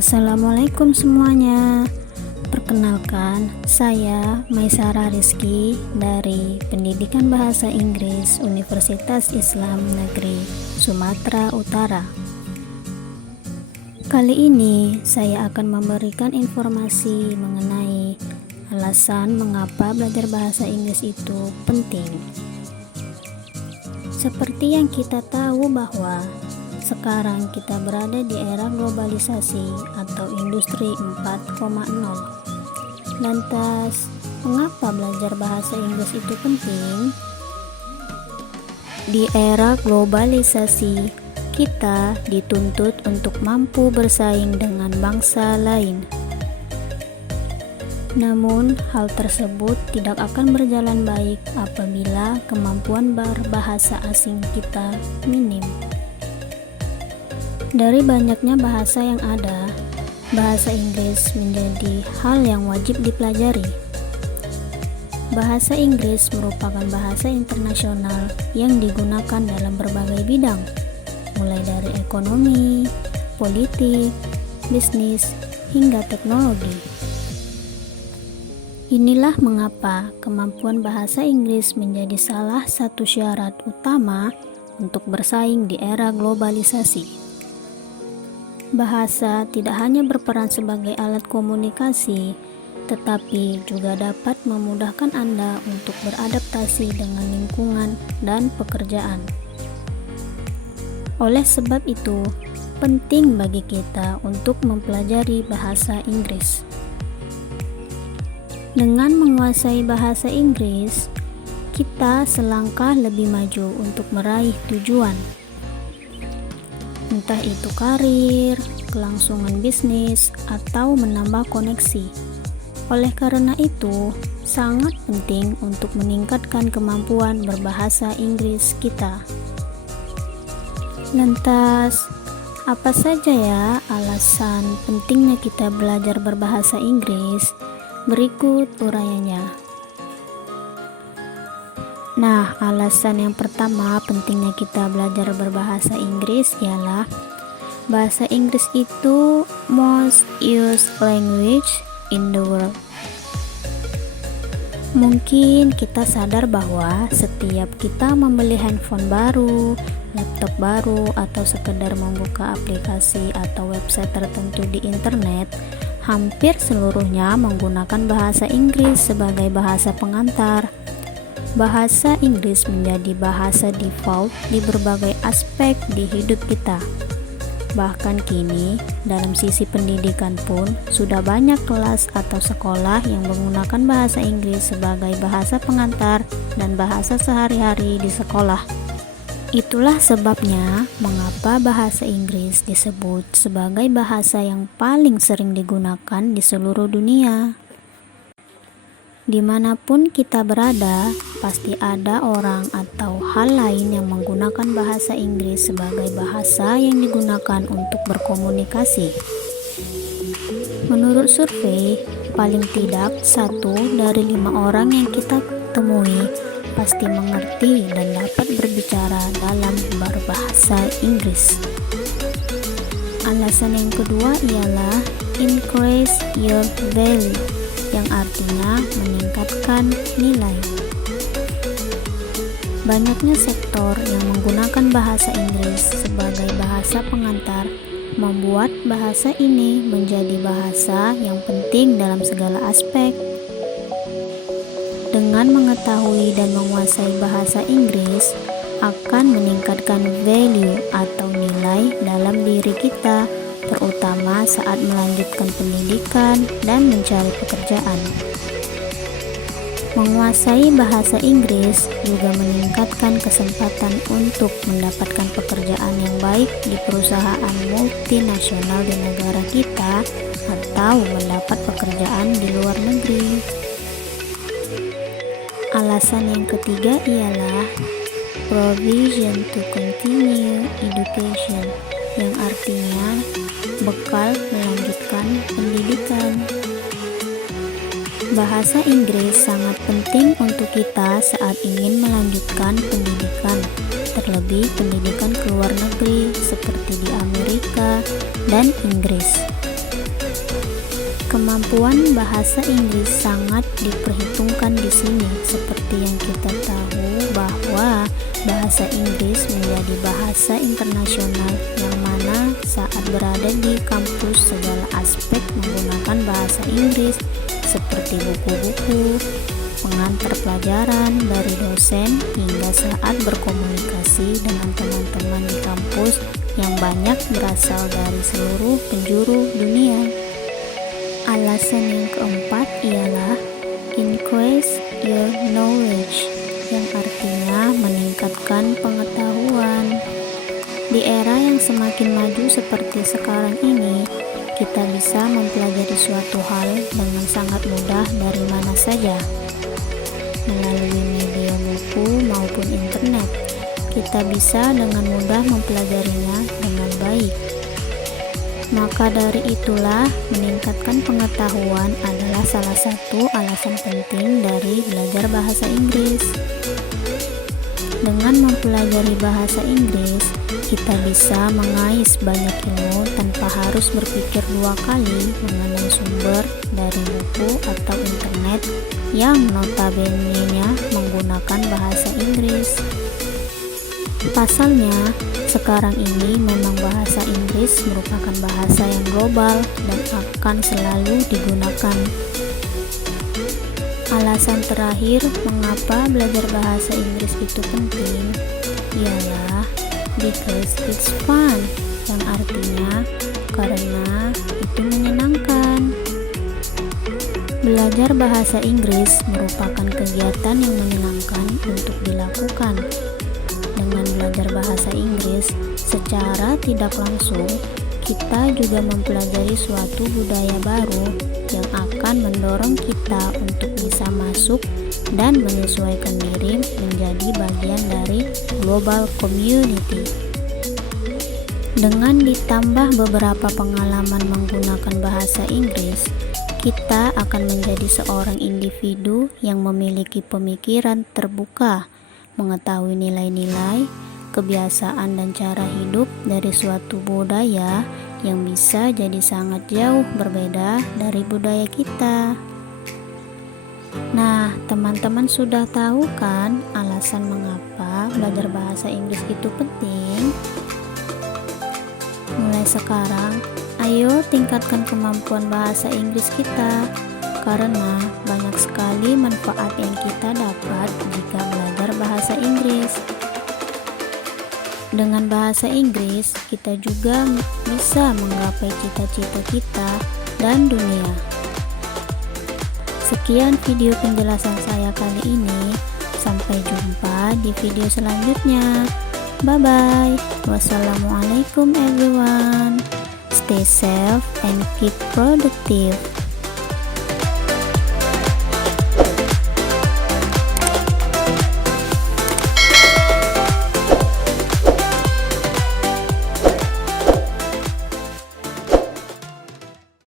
Assalamualaikum semuanya. Perkenalkan, saya Maisara Rizky dari Pendidikan Bahasa Inggris Universitas Islam Negeri Sumatera Utara. Kali ini saya akan memberikan informasi mengenai alasan mengapa belajar bahasa Inggris itu penting. Seperti yang kita tahu bahwa sekarang kita berada di era globalisasi atau industri 4.0. Lantas, mengapa belajar bahasa Inggris itu penting? Di era globalisasi, kita dituntut untuk mampu bersaing dengan bangsa lain. Namun, hal tersebut tidak akan berjalan baik apabila kemampuan berbahasa asing kita minim. Dari banyaknya bahasa yang ada, bahasa Inggris menjadi hal yang wajib dipelajari. Bahasa Inggris merupakan bahasa internasional yang digunakan dalam berbagai bidang, mulai dari ekonomi, politik, bisnis, hingga teknologi. Inilah mengapa kemampuan bahasa Inggris menjadi salah satu syarat utama untuk bersaing di era globalisasi. Bahasa tidak hanya berperan sebagai alat komunikasi, tetapi juga dapat memudahkan Anda untuk beradaptasi dengan lingkungan dan pekerjaan. Oleh sebab itu, penting bagi kita untuk mempelajari bahasa Inggris. Dengan menguasai bahasa Inggris, kita selangkah lebih maju untuk meraih tujuan. Entah itu karir, kelangsungan bisnis, atau menambah koneksi. Oleh karena itu, sangat penting untuk meningkatkan kemampuan berbahasa Inggris kita. Lantas, apa saja ya alasan pentingnya kita belajar berbahasa Inggris? Berikut uraiannya. Nah, alasan yang pertama pentingnya kita belajar berbahasa Inggris ialah bahasa Inggris itu most used language in the world. Mungkin kita sadar bahwa setiap kita membeli handphone baru, laptop baru, atau sekedar membuka aplikasi atau website tertentu di internet, hampir seluruhnya menggunakan bahasa Inggris sebagai bahasa pengantar. Bahasa Inggris menjadi bahasa default di berbagai aspek di hidup kita. Bahkan kini, dalam sisi pendidikan pun, sudah banyak kelas atau sekolah yang menggunakan bahasa Inggris sebagai bahasa pengantar dan bahasa sehari-hari di sekolah. Itulah sebabnya mengapa bahasa Inggris disebut sebagai bahasa yang paling sering digunakan di seluruh dunia. Dimanapun kita berada, pasti ada orang atau hal lain yang menggunakan bahasa Inggris sebagai bahasa yang digunakan untuk berkomunikasi. Menurut survei, paling tidak 1 dari 5 orang yang kita temui pasti mengerti dan dapat berbicara dalam berbahasa Inggris. Alasan yang kedua ialah increase your value, yang artinya meningkatkan nilai. Banyaknya sektor yang menggunakan bahasa Inggris sebagai bahasa pengantar membuat bahasa ini menjadi bahasa yang penting dalam segala aspek. Dengan mengetahui dan menguasai bahasa Inggris akan meningkatkan value atau nilai dalam diri kita, terutama saat melanjutkan pendidikan dan mencari pekerjaan. Menguasai bahasa Inggris juga meningkatkan kesempatan untuk mendapatkan pekerjaan yang baik di perusahaan multinasional di negara kita atau mendapat pekerjaan di luar negeri. Alasan yang ketiga ialah provision to continue education, yang artinya bekal melanjutkan pendidikan. Bahasa Inggris sangat penting untuk kita saat ingin melanjutkan pendidikan, terlebih pendidikan ke luar negeri seperti di Amerika dan Inggris. Kemampuan bahasa Inggris sangat diperhitungkan di sini, seperti yang kita tahu bahwa bahasa Inggris menjadi bahasa internasional yang mana saat berada di kampus segala aspek menggunakan bahasa Inggris, seperti buku-buku, pengantar pelajaran dari dosen hingga saat berkomunikasi dengan teman-teman di kampus yang banyak berasal dari seluruh penjuru dunia. Alasan yang keempat ialah increase your knowledge, yang artinya meningkatkan pengetahuan. Di era yang semakin maju seperti sekarang ini, kita bisa mempelajari suatu hal dengan sangat mudah dari mana saja. Melalui media buku maupun internet, kita bisa dengan mudah mempelajarinya dengan baik. Maka dari itulah, meningkatkan pengetahuan adalah salah satu alasan penting dari belajar bahasa Inggris. Dengan mempelajari bahasa Inggris, kita bisa mengais banyak ilmu tanpa harus berpikir dua kali mengenai sumber dari buku atau internet yang notabene-nya menggunakan bahasa Inggris. Pasalnya, sekarang ini memang bahasa Inggris merupakan bahasa yang global dan akan selalu digunakan. Alasan terakhir mengapa belajar bahasa Inggris itu penting ialah because it's fun, yang artinya karena itu menyenangkan. Belajar bahasa Inggris merupakan kegiatan yang menyenangkan untuk dilakukan. Dengan belajar bahasa Inggris secara tidak langsung, kita juga mempelajari suatu budaya baru yang akan mendorong kita untuk bisa masuk dan menyesuaikan diri menjadi bagian dari global community. Dengan ditambah beberapa pengalaman menggunakan bahasa Inggris, kita akan menjadi seorang individu yang memiliki pemikiran terbuka, mengetahui nilai-nilai, kebiasaan dan cara hidup dari suatu budaya yang bisa jadi sangat jauh berbeda dari budaya kita. Nah, teman-teman sudah tahu kan alasan mengapa belajar bahasa Inggris itu penting? Mulai sekarang, ayo tingkatkan kemampuan bahasa Inggris kita, karena banyak sekali manfaat yang kita dapat jika belajar bahasa Inggris. Dengan bahasa Inggris, kita juga bisa menggapai cita-cita kita dan dunia. Sekian video penjelasan saya kali ini. Sampai jumpa di video selanjutnya. Bye-bye. Wassalamualaikum everyone. Stay safe and keep productive.